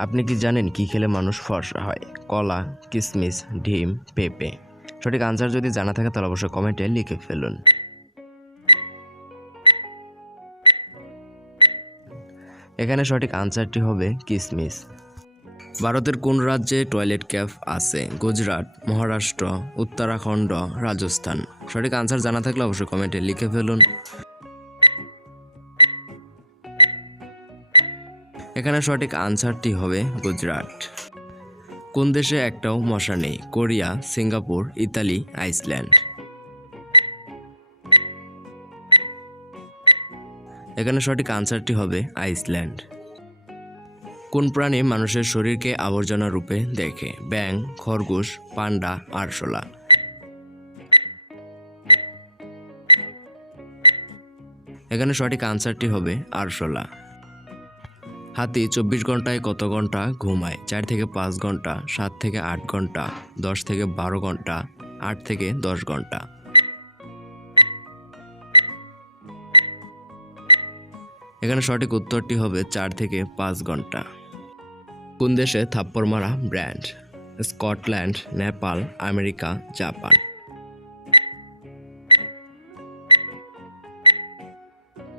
আপনি কি জানেন কি খেলে মানুষ ফর্সা হয়? কলা কিশমিশ ডিম, পেঁপে। সঠিক আনসার যদি জানা থাকে তাহলে অবশ্যই কমেন্টে লিখে ফেলুন। এখানে সঠিক আনসারটি হবে কিসমিস। ভারতের কোন রাজ্যে টয়লেট ক্যাফ আছে? গুজরাট, মহারাষ্ট্র, উত্তরাখণ্ড, রাজস্থান। সঠিক আনসার জানা থাকলে অবশ্যই কমেন্টে লিখে ফেলুন। এখানে সঠিক আনসারটি হবে গুজরাট। কোন দেশে একটাও মশা নেই? Korea, Singapore, Italy, Iceland. এখানে সঠিক আনসারটি হবে আইসল্যান্ড। কোন প্রাণী মানুষের শরীরকে আবর্জনা রূপে দেখে? ব্যাং খরগোশ, পান্ডা, আরশোলা। এখানে সঠিক আনসারটি হবে আরশোলা। হাতি চব্বিশ ঘন্টায় কত ঘণ্টা ঘুমায়? চার থেকে পাঁচ ঘণ্টা, সাত থেকে আট ঘণ্টা, দশ থেকে বারো ঘণ্টা, আট থেকে দশ ঘণ্টা। এখানে সঠিক উত্তরটি হবে চার থেকে পাঁচ ঘণ্টা। কোন দেশে থাপ্পড় মারা brand? Scotland, Nepal, America, Japan.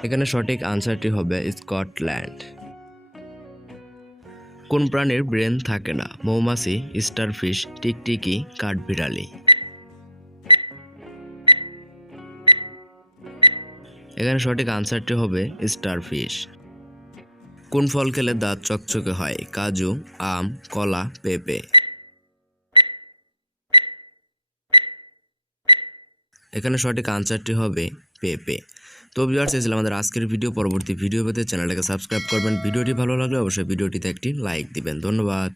এখানে সঠিক আনসারটি হবে স্কটল্যান্ড। কোন প্রাণীর ব্রেন থাকে না? মৌমাছি, স্টারফিশ, টিকটিকি, কাঠবিড়ালি। এখানে সঠিক আনসারটি হবে স্টারফিশ। কোন ফল খেলে দাঁত চকচকে হয়? কাজু, আম, কলা, পেঁপে। এখানে সঠিক আনসারটি হবে পেঁপে। তো ভিউয়ার্স, এই ছিল আমাদের আজকের ভিডিও। পরবর্তী ভিডিও পেতে চ্যানেলটাকে সাবস্ক্রাইব করবেন। ভিডিওটি ভালো লাগলে অবশ্যই ভিডিওটিতে একটি লাইক দিবেন। ধন্যবাদ।